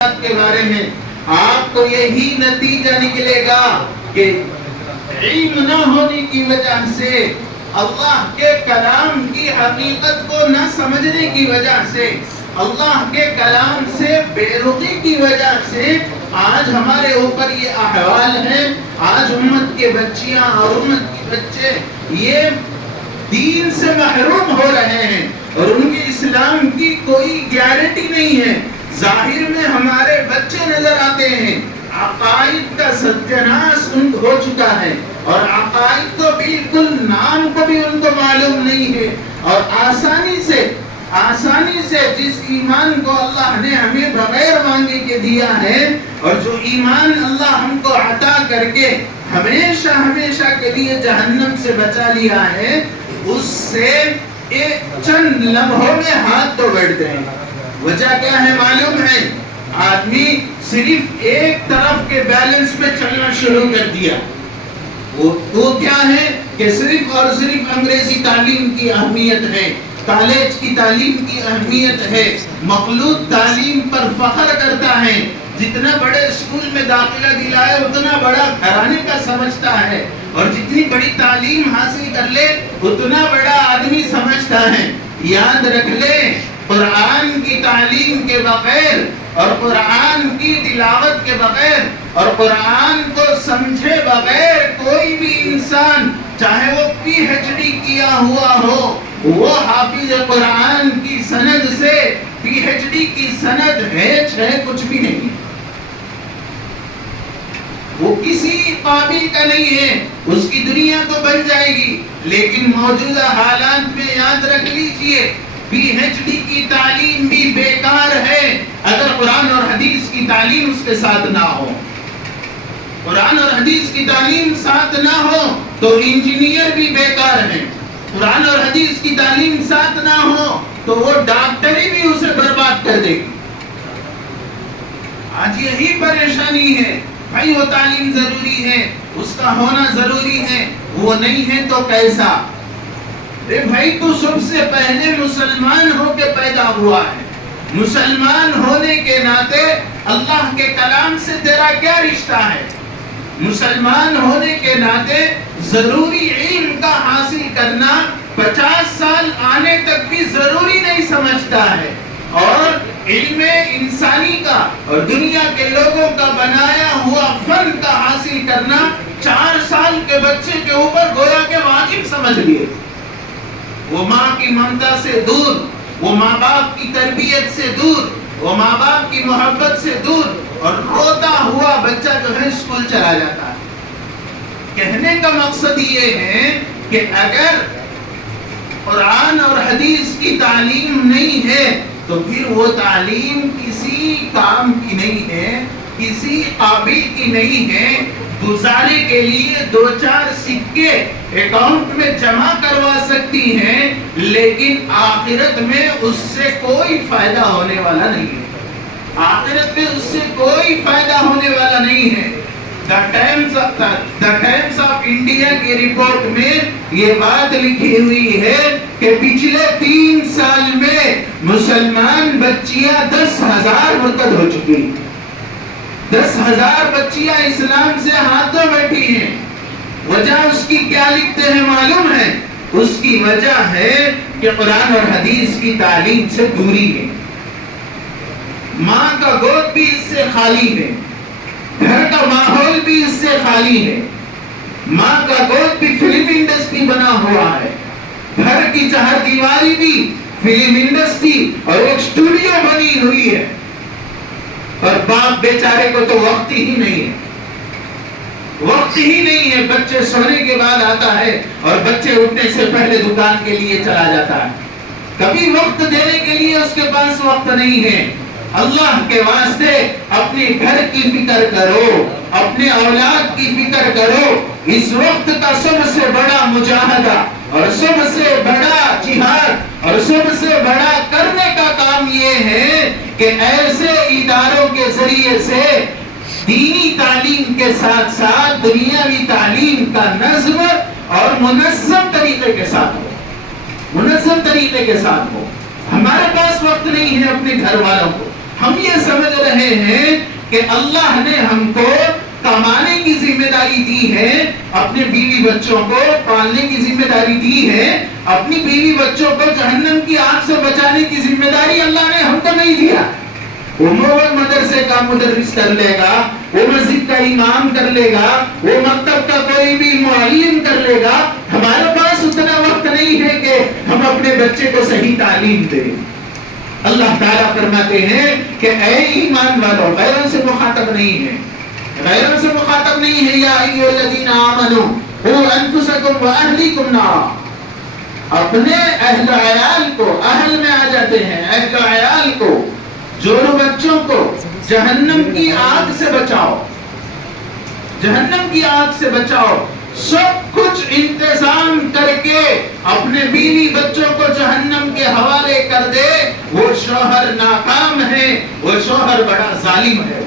کے بارے میں آپ کو یہی نتیجہ نکلے گا کہ علم نہ ہونے کی وجہ سے، اللہ کے کلام کی حقیقت کو نہ سمجھنے کی وجہ سے، اللہ کے کلام سے بے رخی کی وجہ سے آج ہمارے اوپر یہ احوال ہے۔ آج امت کے بچیاں اور امت کے بچے یہ دین سے محروم ہو رہے ہیں اور ان کے اسلام کی کوئی گارنٹی نہیں ہے۔ ظاہر میں ہمارے بچے نظر آتے ہیں، عقائد کا ستیاناش ان کو ہو چکا ہے اور عقائد تو بالکل نام کو بھی ان کو معلوم نہیں ہے، اور آسانی سے جس ایمان کو اللہ نے ہمیں بغیر مانگے کے دیا ہے، اور جو ایمان اللہ ہم کو عطا کر کے ہمیشہ کے لیے جہنم سے بچا لیا ہے، اس سے چند لمحوں میں ہاتھ دھو بیٹھتے ہیں۔ وجہ کیا ہے معلوم ہے؟ آدمی صرف ایک طرف کے بیلنس پہ چلنا شروع کر دیا۔ وہ کیا ہے کہ صرف اور صرف انگریزی تعلیم کی اہمیت ہے، کالج کی تعلیم کی اہمیت ہے، مخلوط تعلیم پر فخر کرتا ہے، جتنا بڑے اسکول میں داخلہ دلائے اتنا بڑا گھرانے کا سمجھتا ہے، اور جتنی بڑی تعلیم حاصل کر لے اتنا بڑا آدمی سمجھتا ہے۔ یاد رکھ لے، قرآن کی تعلیم کے بغیر اور قرآن کی تلاوت کے بغیر اور قرآن کو سمجھے بغیر کوئی بھی انسان، چاہے وہ PhD کیا ہوا ہو، وہ حافظ قرآن کی سند سے PhD کی سند ہے کچھ بھی نہیں، وہ کسی قابل کا نہیں ہے۔ اس کی دنیا تو بن جائے گی، لیکن موجودہ حالات میں یاد رکھ لیجئے PhD کی تعلیم بھی بیکار ہے اگر قرآن اور حدیث کی تعلیم اس کے ساتھ نہ ہو۔ قرآن اور حدیث کی تعلیم ساتھ نہ ہو تو انجینئر بھی بیکار ہیں۔ قرآن اور حدیث کی تعلیم ساتھ نہ ہو تو وہ ڈاکٹری بھی اسے برباد کر دے گی۔ آج یہی پریشانی ہے۔ بھائی وہ تعلیم ضروری ہے، اس کا ہونا ضروری ہے، وہ نہیں ہے تو کیسا؟ اے بھائی تو سب سے پہلے مسلمان ہو کے پیدا ہوا ہے، مسلمان ہونے کے ناطے اللہ کے کلام سے تیرا کیا رشتہ ہے؟ مسلمان ہونے کے ناطے ضروری علم کا حاصل کرنا 50 سال آنے تک بھی ضروری نہیں سمجھتا ہے، اور علم انسانی کا اور دنیا کے لوگوں کا بنایا ہوا فن کا حاصل کرنا 4 سال کے بچے کے اوپر گویا کہ واجب سمجھ لیے۔ وہ ماں کی ممتا سے دور، وہ ماں باپ کی تربیت سے دور، وہ ماں باپ کی محبت سے دور، اور روتا ہوا بچہ جو ہے اسکول چلا جاتا ہے۔ کہنے کا مقصد یہ ہے کہ اگر قرآن اور حدیث کی تعلیم نہیں ہے تو پھر وہ تعلیم کسی کام کی نہیں ہے، کسی قابل کی نہیں ہے۔ گزارے کے لیے 2-4 سکے اکاؤنٹ میں جمع کروا سکتی ہیں، لیکن آخرت میں اس سے کوئی فائدہ ہونے والا نہیں ہے۔ آخرت میں اس سے کوئی فائدہ ہونے والا نہیں ہے۔ دا ٹائمز آف انڈیا کی رپورٹ میں یہ بات لکھی ہوئی ہے کہ پچھلے 3 سال میں مسلمان بچیاں 10,000 مرتد ہو چکی ہیں۔ 10,000 بچیاں اسلام سے ہاتھ دھو بیٹھی ہیں۔ وجہ اس کی کیا لکھتے ہیں معلوم ہے؟ اس کی وجہ ہے کہ قرآن اور حدیث کی تعلیم سے دوری ہے۔ ماں کا گود بھی اس سے خالی ہے، گھر کا ماحول بھی اس سے خالی ہے۔ ماں کا گود بھی فلم انڈسٹری بنا ہوا ہے، گھر کی چہر دیواری بھی فلم انڈسٹری اور ایک اسٹوڈیو بنی ہوئی ہے، اور باپ بیچارے کو تو وقت ہی نہیں ہے۔ بچے سونے کے بعد آتا ہے اور بچے اٹھنے سے پہلے دکان کے لیے چلا جاتا ہے، کبھی وقت دینے کے لیے اس کے پاس وقت نہیں ہے۔ اللہ کے واسطے اپنے گھر کی فکر کرو، اپنے اولاد کی فکر کرو۔ اس وقت کا سب سے بڑا مجاہدہ اور سب سے بڑا جہاد اور سب سے بڑا کرنے کا کام یہ ہے کہ ایسے اداروں کے ذریعے سے دینی تعلیم کے ساتھ ساتھ دنیاوی تعلیم کا نظم اور منظم طریقے کے ساتھ ہو۔ ہمارے پاس وقت نہیں ہے اپنے گھر والوں کو، ہم یہ سمجھ رہے ہیں کہ اللہ نے ہم کو کمانے کی ذمہ داری دی ہے، اپنے بیوی بچوں کو پالنے کی ذمہ داری دی ہے، اپنی بیوی بچوں کو جہنم کی آگ سے بچانے کی ذمہ داری اللہ نے ہم کو نہیں دیا۔ وہ مدرسے کا مدرس کر لے گا، وہ مسجد کا امام کر لے گا، وہ مکتب کا کوئی بھی معلم کر لے گا، ہمارے پاس اتنا وقت نہیں ہے کہ ہم اپنے بچے کو صحیح تعلیم دیں۔ اللہ تعالیٰ فرماتے ہیں کہ اے ایمان والو، غیروں سے مخاطب نہیں ہے، غیروں سے مخاطب نہیں ہے۔ یا ایھا الذین آمنوا قوا انفسکم واہلیکم نارا، اپنے اہل عیال کو، اہل میں آ جاتے ہیں، اہل عیال کو، جوڑو بچوں کو جہنم کی آگ سے بچاؤ، جہنم کی آگ سے بچاؤ۔ سب کچھ انتظام کر کے اپنے بیوی بچوں کو جہنم کے حوالے کر دے، وہ شوہر ناکام ہے، وہ شوہر بڑا ظالم ہے۔